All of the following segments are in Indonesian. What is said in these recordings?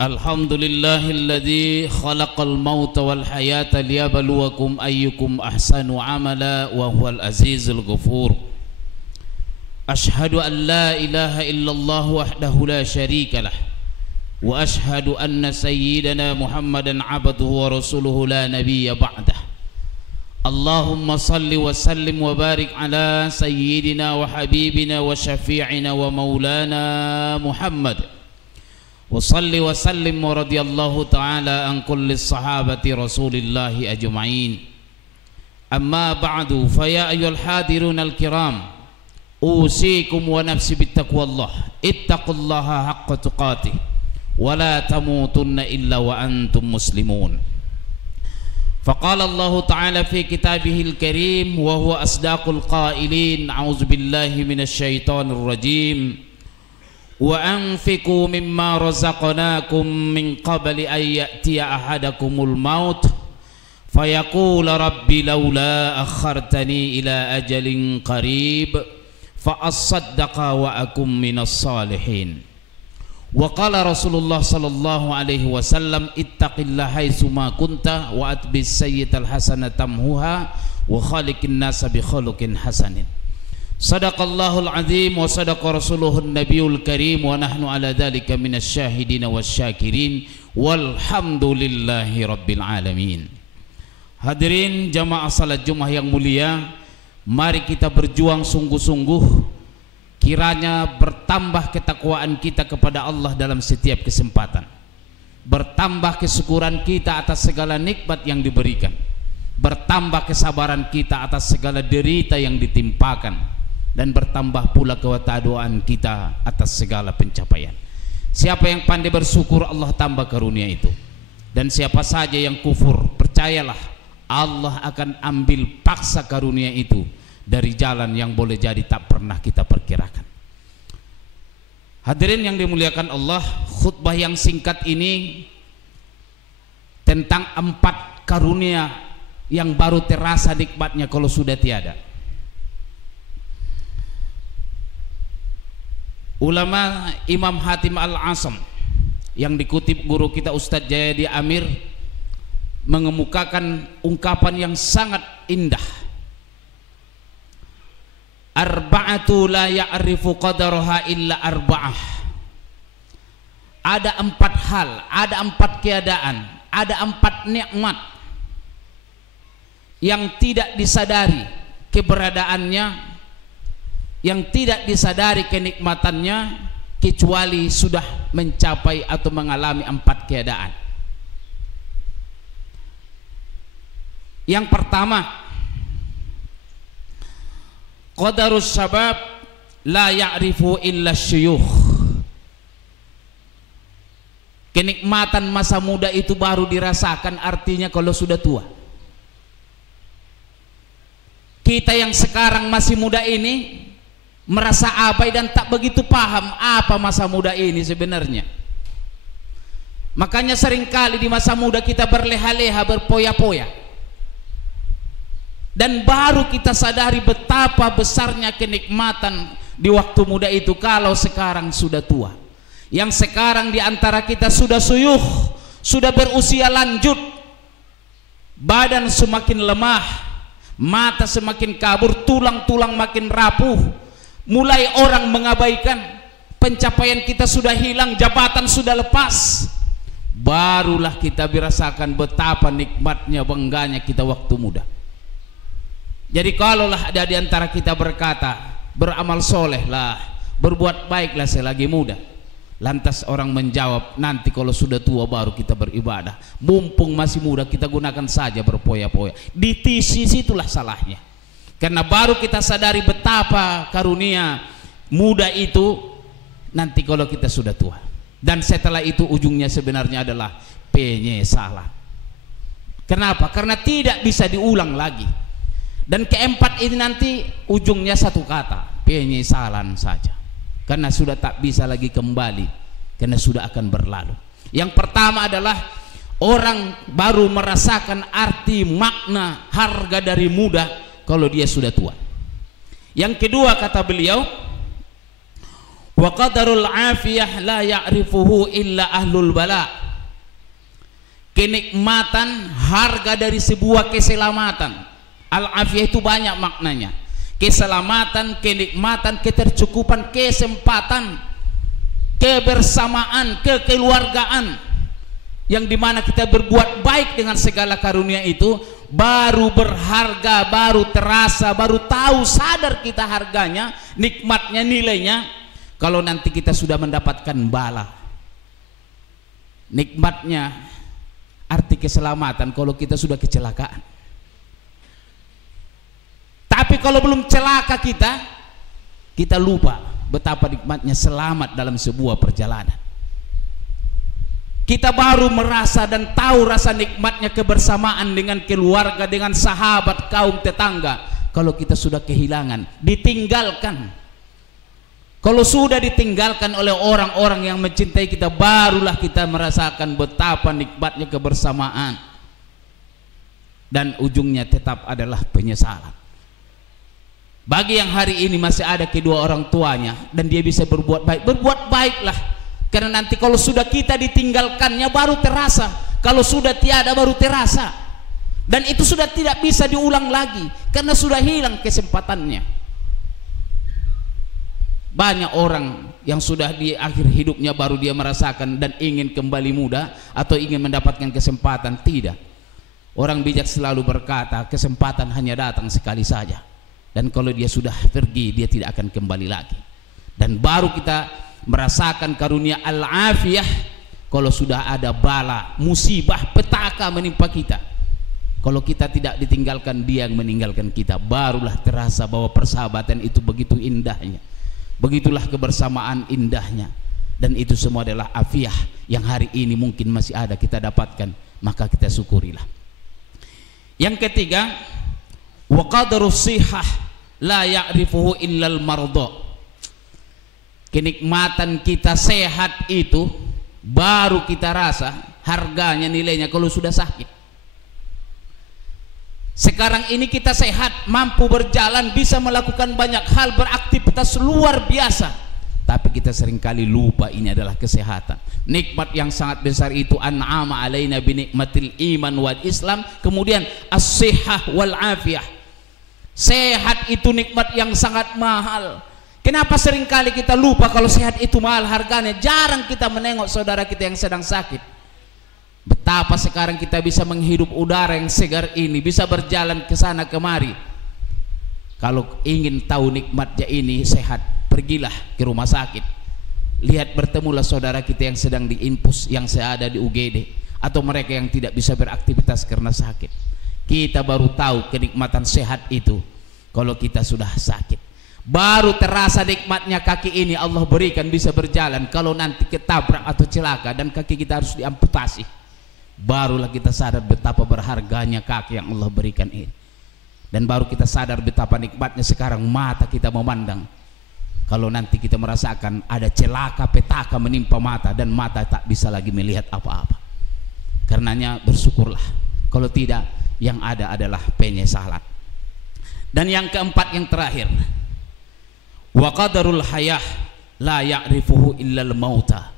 Alhamdulillahilladzi khalaqal mauta wal hayata liyabluwakum ayyukum ahsanu amala wa huwal azizul ghafur. Ashhadu an la ilaha illallah wahdahu la syarika lah wa ashhadu anna sayyidana Muhammadan abduhu wa rasuluhu la nabiyya ba'dah. Allahumma salli wa sallim wa barik ala sayyidina wa habibina wa syafi'ina wa maulana Muhammad. Wa salli wa sallim wa radiyallahu ta'ala an kulli sahabati rasulillahi ajma'in. Amma ba'du, fa ya ayyuhal hadirun al-kiram, usikum wa nafsi bittaqwallah. Ittaqullaha haqqa tuqatih wa la tamutunna illa wa antum muslimun. Faqala Allah ta'ala fi kitabihil karim wa huwa asdaqul qailin, a'udzu billahi minasy syaithanir rajim. Wa anfiqu mimma razaqnakum min qabli an ya'tiya ahadakumul maut fayaqula rabbi laula akhartani ila ajalin qarib fa asaddaqa wa akum minas salihin. Wa qala Rasulullah sallallahu alaihi wasallam ittaqillaha haitsuma kunta wa atbis sayyi'atal hasanata tamhuha wa khaliqin nasa bi khuluqin hasanin. Sadaqallahul azim wa sadaqa rasuluhun nabiyul karim wa nahnu ala dhalika minas syahidin wasyakirin walhamdulillahi rabbil alamin. Hadirin jamaah salat Jumat yang mulia, mari kita berjuang sungguh-sungguh, kiranya bertambah ketakwaan kita kepada Allah dalam setiap kesempatan, bertambah kesyukuran kita atas segala nikmat yang diberikan, bertambah kesabaran kita atas segala derita yang ditimpakan, dan bertambah pula ketakwaan kita atas segala pencapaian. Siapa yang pandai bersyukur, Allah tambah karunia itu. Dan siapa saja yang kufur, percayalah Allah akan ambil paksa karunia itu dari jalan yang boleh jadi tak pernah kita perkirakan. Hadirin yang dimuliakan Allah, khutbah yang singkat ini tentang 4 karunia yang baru terasa nikmatnya kalau sudah tiada. Ulama Imam Hatim Al-Asam yang dikutip guru kita Ustadz Jayadi Amir mengemukakan ungkapan yang sangat indah. Arba'atu la ya'rifu qadaraha illa arba'ah. Ada 4 hal, ada 4 keadaan, ada 4 nikmat yang tidak disadari keberadaannya, yang tidak disadari kenikmatannya kecuali sudah mencapai atau mengalami 4 keadaan. Yang pertama, qadarus sabab la ya'rifu illa syuyukh. Kenikmatan masa muda itu baru dirasakan artinya kalau sudah tua. Kita yang sekarang masih muda ini merasa abai dan tak begitu paham apa masa muda ini sebenarnya. Makanya seringkali di masa muda kita berleha-leha, berpoya-poya, dan baru kita sadari betapa besarnya kenikmatan di waktu muda itu kalau sekarang sudah tua. Yang sekarang di antara kita sudah suyuh, sudah berusia lanjut, badan semakin lemah, mata semakin kabur, tulang-tulang makin rapuh, mulai orang mengabaikan, pencapaian kita sudah hilang, jabatan sudah lepas, barulah kita merasakan betapa nikmatnya, bangganya kita waktu muda. Jadi kalaulah ada di antara kita berkata, beramal soleh lah, berbuat baiklah selagi muda, lantas orang menjawab, nanti kalau sudah tua baru kita beribadah, mumpung masih muda kita gunakan saja berpoya-poya. Di sisi itulah salahnya. Karena baru kita sadari betapa karunia muda itu nanti kalau kita sudah tua. Dan setelah itu ujungnya sebenarnya adalah penyesalan. Kenapa? Karena tidak bisa diulang lagi. Dan keempat ini nanti ujungnya satu kata, penyesalan saja. Karena sudah tak bisa lagi kembali, karena sudah akan berlalu. Yang pertama adalah orang baru merasakan arti makna harga dari muda kalau dia sudah tua. Yang kedua kata beliau, Wa qadarul afiyah la ya'rifuhu illa ahlul bala. Kenikmatan, harga dari sebuah keselamatan. Al-afiyah itu banyak maknanya. Keselamatan, kenikmatan, ketercukupan, kesempatan, kebersamaan, kekeluargaan, yang dimana kita berbuat baik dengan segala karunia itu, baru berharga, baru terasa, baru tahu, sadar kita harganya, nikmatnya, nilainya, kalau nanti kita sudah mendapatkan bala. Nikmatnya arti keselamatan kalau kita sudah kecelakaan. Tapi kalau belum celaka kita lupa betapa nikmatnya selamat dalam sebuah perjalanan. Kita baru merasa dan tahu rasa nikmatnya kebersamaan dengan keluarga, dengan sahabat, kaum tetangga, kalau kita sudah kehilangan, ditinggalkan. Kalau sudah ditinggalkan oleh orang-orang yang mencintai kita, barulah kita merasakan betapa nikmatnya kebersamaan, dan ujungnya tetap adalah penyesalan. Bagi yang hari ini masih ada kedua orang tuanya dan dia bisa berbuat baik, berbuat baiklah, karena nanti kalau sudah kita ditinggalkannya baru terasa, kalau sudah tiada baru terasa, dan itu sudah tidak bisa diulang lagi karena sudah hilang kesempatannya. Banyak orang yang sudah di akhir hidupnya baru dia merasakan dan ingin kembali muda atau ingin mendapatkan kesempatan. Tidak. Orang bijak selalu berkata, kesempatan hanya datang sekali saja, dan kalau dia sudah pergi dia tidak akan kembali lagi. Dan baru kita merasakan karunia al-afiyah kalau sudah ada bala, musibah, petaka menimpa kita. Kalau kita tidak ditinggalkan, dia yang meninggalkan kita, barulah terasa bahwa persahabatan itu begitu indahnya. Begitulah kebersamaan indahnya, dan itu semua adalah afiyah yang hari ini mungkin masih ada kita dapatkan, maka kita syukurilah. Yang ketiga, wa qadarus sihah la ya'rifuhu illal marda. Kenikmatan kita sehat itu baru kita rasa harganya, nilainya kalau sudah sakit. Sekarang ini kita sehat, mampu berjalan, bisa melakukan banyak hal, beraktivitas luar biasa, tapi kita seringkali lupa ini adalah kesehatan. Nikmat yang sangat besar itu, an'ama alaina bi nikmatil iman wal islam, kemudian as-sihah wal afiyah. Sehat itu nikmat yang sangat mahal. Kenapa seringkali kita lupa kalau sehat itu mahal harganya? Jarang kita menengok saudara kita yang sedang sakit. Betapa sekarang kita bisa menghirup udara yang segar ini, bisa berjalan ke sana kemari. Kalau ingin tahu nikmatnya ini sehat, pergilah ke rumah sakit. Lihat, bertemulah saudara kita yang sedang diinfus, yang ada di UGD, atau mereka yang tidak bisa beraktivitas karena sakit. Kita baru tahu kenikmatan sehat itu kalau kita sudah sakit. Baru terasa nikmatnya kaki ini Allah berikan bisa berjalan. Kalau nanti ketabrak atau celaka dan kaki kita harus diamputasi, barulah kita sadar betapa berharganya kaki yang Allah berikan ini. Dan baru kita sadar betapa nikmatnya sekarang mata kita memandang. Kalau nanti kita merasakan ada celaka, petaka menimpa mata, dan mata tak bisa lagi melihat apa-apa. Karenanya bersyukurlah. Kalau tidak, yang ada adalah penyesalan. Dan yang keempat, yang terakhir, wa qadarul hayah la ya'rifuhu illal mauta.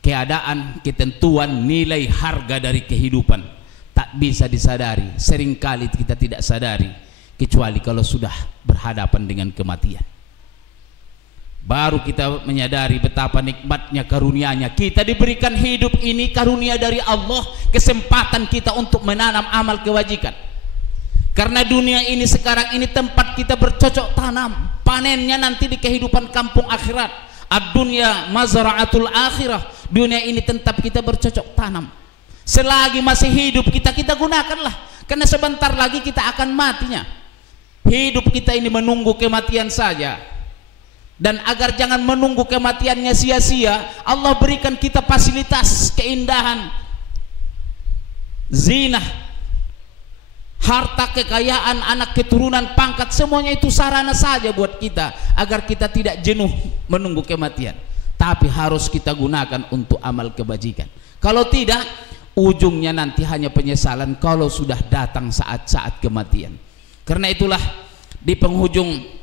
Keadaan, ketentuan, nilai harga dari kehidupan tak bisa disadari. Seringkali kita tidak sadari, kecuali kalau sudah berhadapan dengan kematian. Baru kita menyadari betapa nikmatnya karunianya. Kita diberikan hidup ini karunia dari Allah, kesempatan kita untuk menanam amal kebajikan. Karena dunia ini sekarang ini tempat kita bercocok tanam, panennya nanti di kehidupan kampung akhirat. Ad-dunya mazra'atul akhirah. Dunia ini tempat kita bercocok tanam. Selagi masih hidup kita gunakanlah, karena sebentar lagi kita akan matinya. Hidup kita ini menunggu kematian saja. Dan agar jangan menunggu kematiannya sia-sia, Allah berikan kita fasilitas, keindahan, zinah, harta, kekayaan, anak keturunan, pangkat, semuanya itu sarana saja buat kita agar kita tidak jenuh menunggu kematian. Tapi harus kita gunakan untuk amal kebajikan. Kalau tidak, ujungnya nanti hanya penyesalan kalau sudah datang saat-saat kematian. Karena itulah di penghujung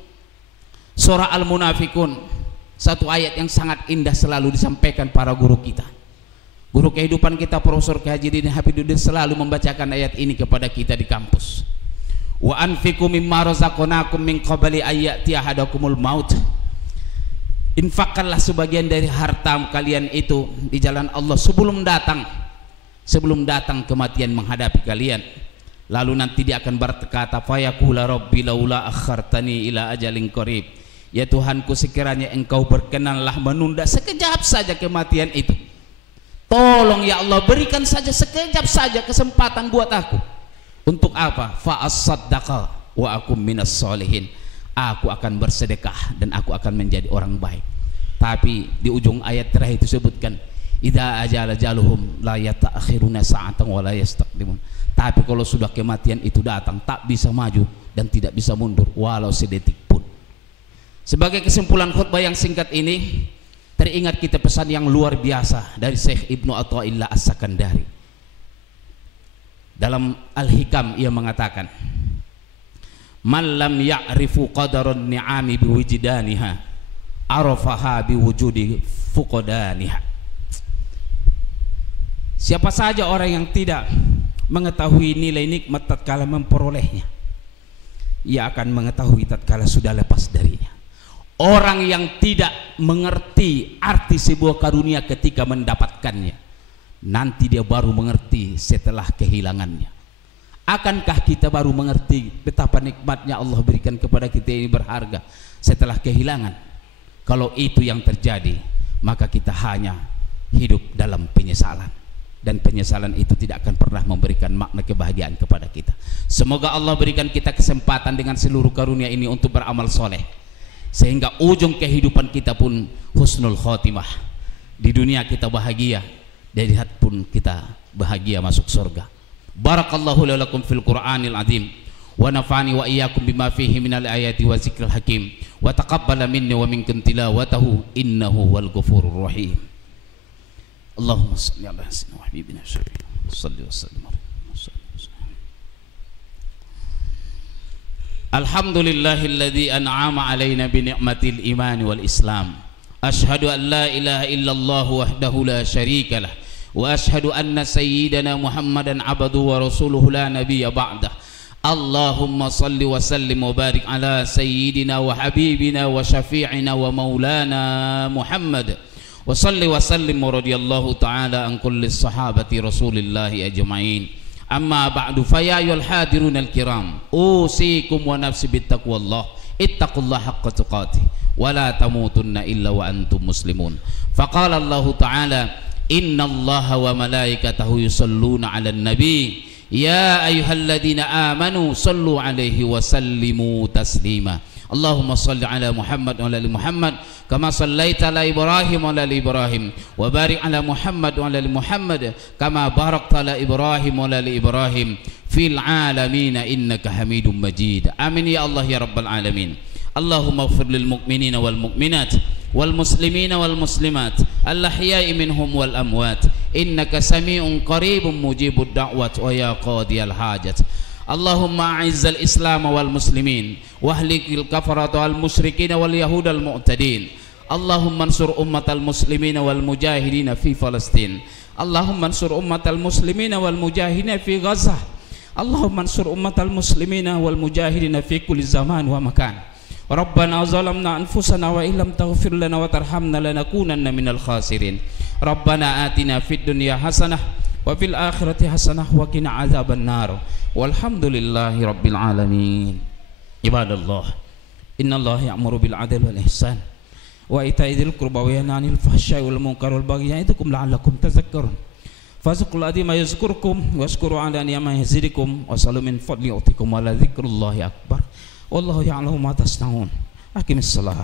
Surah Al-Munafikun, satu ayat yang sangat indah selalu disampaikan para guru kita. Guru kehidupan kita Profesor Haji Dini Hafiduddin selalu membacakan ayat ini kepada kita di kampus. Wa anfiqu mimma razaqnakum min qabli ayyati ahadakumul maut. Infakkanlah sebagian dari harta kalian itu di jalan Allah sebelum datang kematian menghadapi kalian. Lalu nanti dia akan berkata, fayaqula rabbi laula akhartani ila ajalin qarib. Ya Tuhanku, sekiranya engkau berkenanlah menunda sekejap saja kematian itu. Tolong ya Allah, berikan saja sekejap saja kesempatan buat aku. Untuk apa? Fa as-saddaqa wa akum minas solihin. Aku akan bersedekah dan aku akan menjadi orang baik. Tapi di ujung ayat terakhir itu sebutkan, idza ajala jaluhum la yata'khiruna sa'atan wa la yastaqdimun. Tapi kalau sudah kematian itu datang, tak bisa maju dan tidak bisa mundur walau sedetik pun. Sebagai kesimpulan khutbah yang singkat ini, teringat kita pesan yang luar biasa dari Syekh Ibnu Athaillah As-Sakandari. Dalam Al-Hikam ia mengatakan, man lam ya'rifu qadarun ni'ami biwujdaniha arafaha biwujudi fuqdaniha. Siapa saja orang yang tidak mengetahui nilai nikmat tatkala memperolehnya, ia akan mengetahui tatkala sudah lepas darinya. Orang yang tidak mengerti arti sebuah karunia ketika mendapatkannya, nanti dia baru mengerti setelah kehilangannya. Akankah kita baru mengerti betapa nikmatnya Allah berikan kepada kita ini berharga setelah kehilangan? Kalau itu yang terjadi, maka kita hanya hidup dalam penyesalan, dan penyesalan itu tidak akan pernah memberikan makna kebahagiaan kepada kita. Semoga Allah berikan kita kesempatan dengan seluruh karunia ini untuk beramal soleh, sehingga ujung kehidupan kita pun husnul khotimah. Di dunia kita bahagia, dari hati pun kita bahagia masuk surga. Barakallahu lakum fil Qur'anil azim, wa nafa'ani wa iyyakum bima fihi minal ayati wa zikril hakim, wa taqabbala minni wa minkum tilawatahu innahu wal ghafurur rahim. Allahumma salli ala sayyidina wa habibina salli wa sallim. Alhamdulillahilladzi an'ama alaina bi ni'matil iman wal islam. Ashhadu an la ilaha illallah wahdahu la syarika lah, wa ashhadu anna sayyidana Muhammadan abduhu wa rasuluhu la nabiyya ba'dah. Allahumma salli wa sallim wa barik ala sayyidina wa habibina wa syafi'ina wa maulana Muhammad. Wa salli wa sallim wa radiyallahu ta'ala an kulli sahabati rasulillahi ajma'in. Amma ba'du, fa ya ayyuhal hadirun al-kiram, usikum wa nafsi bittaqwallah, ittaqullaha haqqa tuqatih wa la tamutunna illa wa antum muslimun. Faqala Allah ta'ala, innallaha wa malaikatahu yusalluna 'alan nabi ya ayyuhalladzina amanu sallu 'alaihi wa sallimu taslima. Allahumma salli ala Muhammad wa ala ali Muhammad kama sallaita ala Ibrahim wa ala ali Ibrahim, wa barik ala Muhammad wa ala ali Muhammad kama barakta ala Ibrahim wa ala ali Ibrahim fil alamin innaka Hamidum Majid. Amin ya Allah ya rabbal alamin. Allahumma ighfir lil mu'minina wal mu'minat wal muslimina wal muslimat al ahya'i minhum wal amwat innaka sami'un qaribun mujibud da'wat wa ya qadiyal hajat. Allahumma a'izzal islam wal muslimin wa ahlikil kafarata wal musyrikin wal yahudal mu'tadin. Allahumma ansur ummatal muslimin wal mujahidin fi Palestin. Allahumma ansur ummatal muslimin wal mujahidin fi Gaza. Allahumma ansur ummatal muslimin wal mujahidin fi kulli zaman wa makan. Rabbana zalamna anfusana wa illam taghfir lana wa tarhamna lanakunanna minal khasirin. Rabbana atina fid dunya hasanah wa fil akhirati hasanah wa qina azaban nar. Walhamdulillahi rabbil alamin. Ibadallah, innallaha ya'muru bil adli wal ihsan wa ita'i dzil qurba wa yanha 'anil fahsya'i wal munkari wal baghi ya'idukum la'allakum tadhakkarun. Fazkurul adzima yazkurkum washkuru 'ala ni'amihi yazidukum wa sallu min fadli yu'tikum wa la dzikrullahi akbar. Wallahu ya'lamu ma tasna'un. Aqimis shalah.